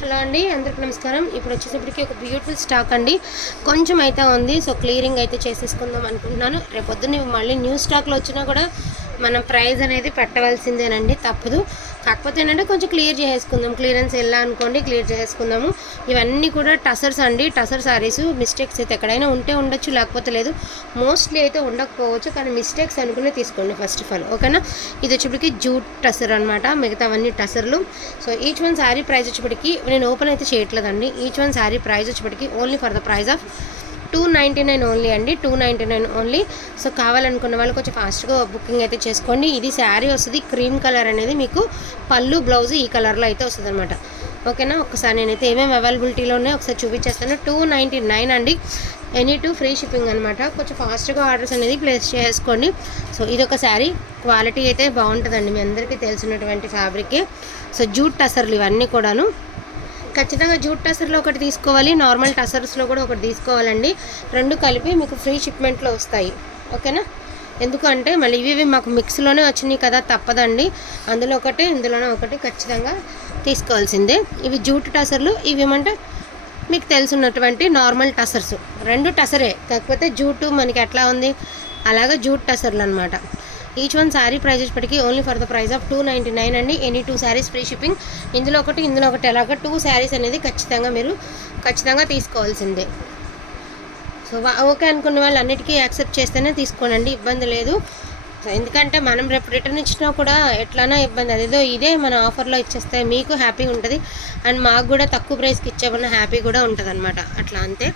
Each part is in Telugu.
హలో అండి, అందరికి నమస్కారం. ఇప్పుడు వచ్చేసప్పటికి ఒక బ్యూటిఫుల్ స్టాక్ అండి. కొంచెం అయితే ఉంది, సో క్లియరింగ్ అయితే చేసేసుకుందాం అనుకుంటున్నాను. రేపు పొద్దున్న మళ్ళీ న్యూ స్టాక్లో వచ్చినా కూడా మనం ప్రైస్ అనేది పెట్టవలసిందేనండి, తప్పదు. కాకపోతే ఏంటంటే కొంచెం క్లియర్ చేసుకుందాం, క్లియరెన్స్ ఎలా అనుకోండి, క్లియర్ చేసుకుందాము. ఇవన్నీ కూడా టసర్స్ అండి, టసర్ సారీస్. మిస్టేక్స్ అయితే ఎక్కడైనా ఉంటే ఉండొచ్చు, లేకపోతే లేదు. మోస్ట్లీ అయితే ఉండకపోవచ్చు, కానీ మిస్టేక్స్ అనుకునే తీసుకోండి ఫస్ట్ ఆఫ్ ఆల్, ఓకేనా. ఇది వచ్చేప్పటికి జూట్ టసర్ అనమాట, మిగతావన్నీ టసర్లు. So each one sari price వచ్చేప్పటికి నేను ఓపెన్ అయితే చేయట్లేదండి. ఈచ్ వన్ శారీ ప్రైస్ వచ్చేప్పటికి only for the price of 299 only అండి, 299 ఓన్లీ. సో కావాలనుకున్న వాళ్ళు కొంచెం ఫాస్ట్గా బుకింగ్ అయితే చేసుకోండి. ఇది శారీ వస్తుంది, క్రీమ్ కలర్ అనేది మీకు పళ్ళు బ్లౌజ్ ఈ కలర్లో అయితే వస్తుంది అనమాట, ఓకేనా. ఒకసారి నేనైతే ఏమేమి అవైలబిలిటీలో ఉన్నాయో ఒకసారి చూపించేస్తాను. 299 అండి, ఎనీ టూ ఫ్రీ షిప్పింగ్ అనమాట. కొంచెం ఫాస్ట్గా ఆర్డర్స్ అనేది ప్లేస్ చేసుకోండి. సో ఇదొక శారీ, క్వాలిటీ అయితే బాగుంటుందండి, మీ అందరికీ తెలిసినటువంటి ఫ్యాబ్రికే. సో జూట్ టసర్లు ఇవన్నీ కూడాను. ఖచ్చితంగా జూట్ టసర్లో ఒకటి తీసుకోవాలి, నార్మల్ టసర్స్లో కూడా ఒకటి తీసుకోవాలండి. రెండు కలిపి మీకు ఫ్రీ షిప్మెంట్లో వస్తాయి, ఓకేనా. ఎందుకంటే మళ్ళీ ఇవి మాకు మిక్స్లోనే వచ్చినాయి కదా, తప్పదండి. అందులో ఒకటి, ఇందులోనే ఒకటి ఖచ్చితంగా తీసుకోవాల్సిందే. ఇవి జూట్ టసర్లు, ఇవి ఏమంటే మీకు తెలుసున్నటువంటి నార్మల్ టసర్స్. రెండు టసరే, కాకపోతే జూటు మనకి ఎట్లా ఉంది అలాగా జూట్ టసర్లు అనమాట. ఈచ్ వన్ శారీ ప్రైస్ వచ్చేప్పటికి only for the price of 299 అండి, any two saris free shipping. ఇందులో ఒకటి, ఇందులో ఒకటి, అలాగా 2 శారీస్ అనేది ఖచ్చితంగా తీసుకోవాల్సిందే. సో ఓకే అనుకున్న వాళ్ళు అన్నిటికీ యాక్సెప్ట్ చేస్తేనే తీసుకోనండి, ఇబ్బంది లేదు. సో ఎందుకంటే మనం రేపు రిటర్న్ ఇచ్చినా కూడా ఎట్లానా ఇబ్బంది, అదేదో ఇదే మన ఆఫర్లో ఇచ్చేస్తే మీకు హ్యాపీగా ఉంటుంది, అండ్ మాకు కూడా తక్కువ ప్రైస్కి ఇచ్చామన్న హ్యాపీ కూడా ఉంటుంది అనమాట, అట్లా అంతే.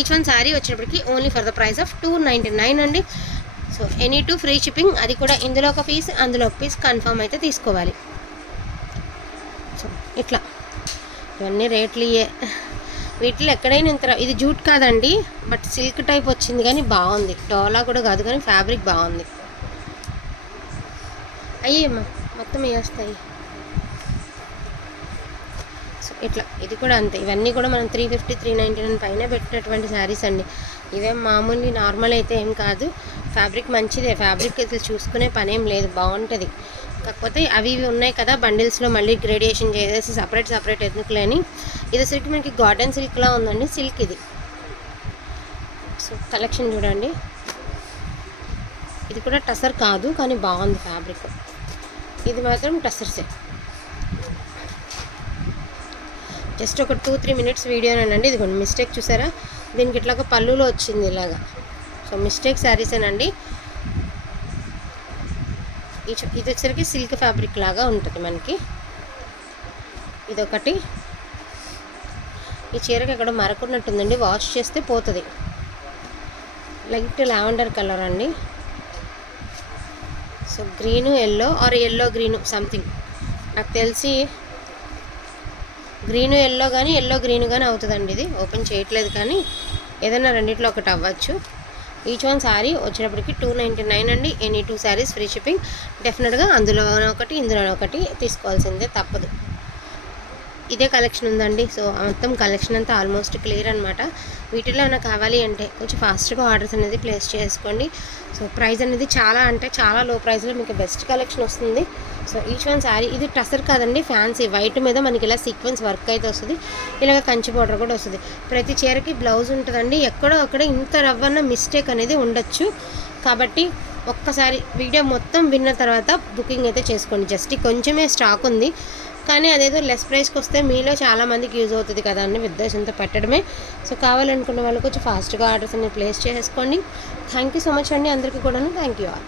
ఈచ్ వన్ శారీ వచ్చేటప్పటికి only for the price of 299 అండి. So any two free shipping, అది కూడా ఇందులో ఒక పీస్ అందులో ఒక పీస్ కన్ఫర్మ్ అయితే తీసుకోవాలి. సో ఇట్లా ఇవన్నీ రేట్లు ఇయే. వీటిలో ఎక్కడైనా ఇంత ఇది జూట్ కాదండి, బట్ సిల్క్ టైప్ వచ్చింది, కానీ బాగుంది. డోలా కూడా కాదు, కానీ ఫ్యాబ్రిక్ బాగుంది. అయ్యేమ్మా మొత్తం వేస్తాయి. సో ఇట్లా ఇది కూడా అంతే. ఇవన్నీ కూడా మనం 350, 399 పైన పెట్టినటువంటి శారీస్ అండి. ఇవేం మామూలు నార్మల్ అయితే ఏం కాదు, ఫ్యాబ్రిక్ మంచిదే. ఫ్యాబ్రిక్ అయితే చూసుకునే పనేం లేదు, బాగుంటుంది. కాకపోతే అవి ఇవి ఉన్నాయి కదా బండిల్స్లో, మళ్ళీ గ్రేడియేషన్ చేసేసి సపరేట్ ఎందుకులేని. ఇది అసలుకి మనకి గార్డెన్ సిల్క్లా ఉందండి, సిల్క్ ఇది. సో కలెక్షన్ చూడండి, ఇది కూడా టసర్ కాదు, కానీ బాగుంది ఫ్యాబ్రిక్. ఇది మాత్రం టసర్సే. జస్ట్ ఒక 2-3 మినిట్స్ వీడియోనేనండి. ఇది కొన్ని మిస్టేక్ చూసారా, దీనికి ఇట్లాగ పళ్ళులో వచ్చింది ఇలాగా. సో మిస్టేక్ శారీసేనండి. ఇది వచ్చరికి సిల్క్ ఫ్యాబ్రిక్ లాగా ఉంటుంది మనకి. ఇదొకటి. ఈ చీరకి ఎక్కడ మరకున్నట్టుందండి, వాష్ చేస్తే పోతుంది. లైట్ లావెండర్ కలర్ అండి. So green yellow or yellow green something, నాకు తెలిసి గ్రీను ఎల్లో కానీ ఎల్లో గ్రీను కానీ అవుతుందండి. ఇది ఓపెన్ చేయట్లేదు, కానీ ఏదైనా రెండిట్లో ఒకటి అవ్వచ్చు. ఈచ్ వన్ శారీ వచ్చేటప్పటికి 299 అండి, any two saris free shipping. డెఫినెట్గా అందులో ఒకటి, ఇందులో ఒకటి తీసుకోవాల్సిందే, తప్పదు. ఇదే కలెక్షన్ ఉందండి. సో మొత్తం కలెక్షన్ అంతా ఆల్మోస్ట్ క్లియర్ అనమాట. వీటిలో ఏమైనా కావాలి అంటే కొంచెం ఫాస్ట్గా ఆర్డర్స్ అనేది ప్లేస్ చేసుకోండి. సో ప్రైస్ అనేది చాలా లో ప్రైస్లో మీకు బెస్ట్ కలెక్షన్ వస్తుంది. సో ఈచ్ వన్ శారీ, ఇది టసర్ కాదండి, ఫ్యాన్సీ వైట్ మీద మనకి ఇలా సీక్వెన్స్ వర్క్ అయితే వస్తుంది, ఇలాగ కంచి బోర్డర్ కూడా వస్తుంది. ప్రతి చీరకి బ్లౌజ్ ఉంటుందండి. ఎక్కడో అక్కడ ఇంత రవ్వన్న మిస్టేక్ అనేది ఉండొచ్చు, కాబట్టి ఒక్కసారి వీడియో మొత్తం విన్న తర్వాత బుకింగ్ అయితే చేసుకోండి. జస్ట్ కొంచెమే స్టాక్ ఉంది, కానీ అదేదో లెస్ ప్రైస్కి వస్తే మీలో చాలామందికి యూజ్ అవుతుంది కదా అని ఉద్దేశంతో పెట్టడమే. సో కావాలనుకున్న వాళ్ళు కొంచెం ఫాస్ట్గా ఆర్డర్స్ అనేది ప్లేస్ చేసుకోండి. థ్యాంక్ యూ సో మచ్ అండి అందరికీ కూడాను. Thank you all.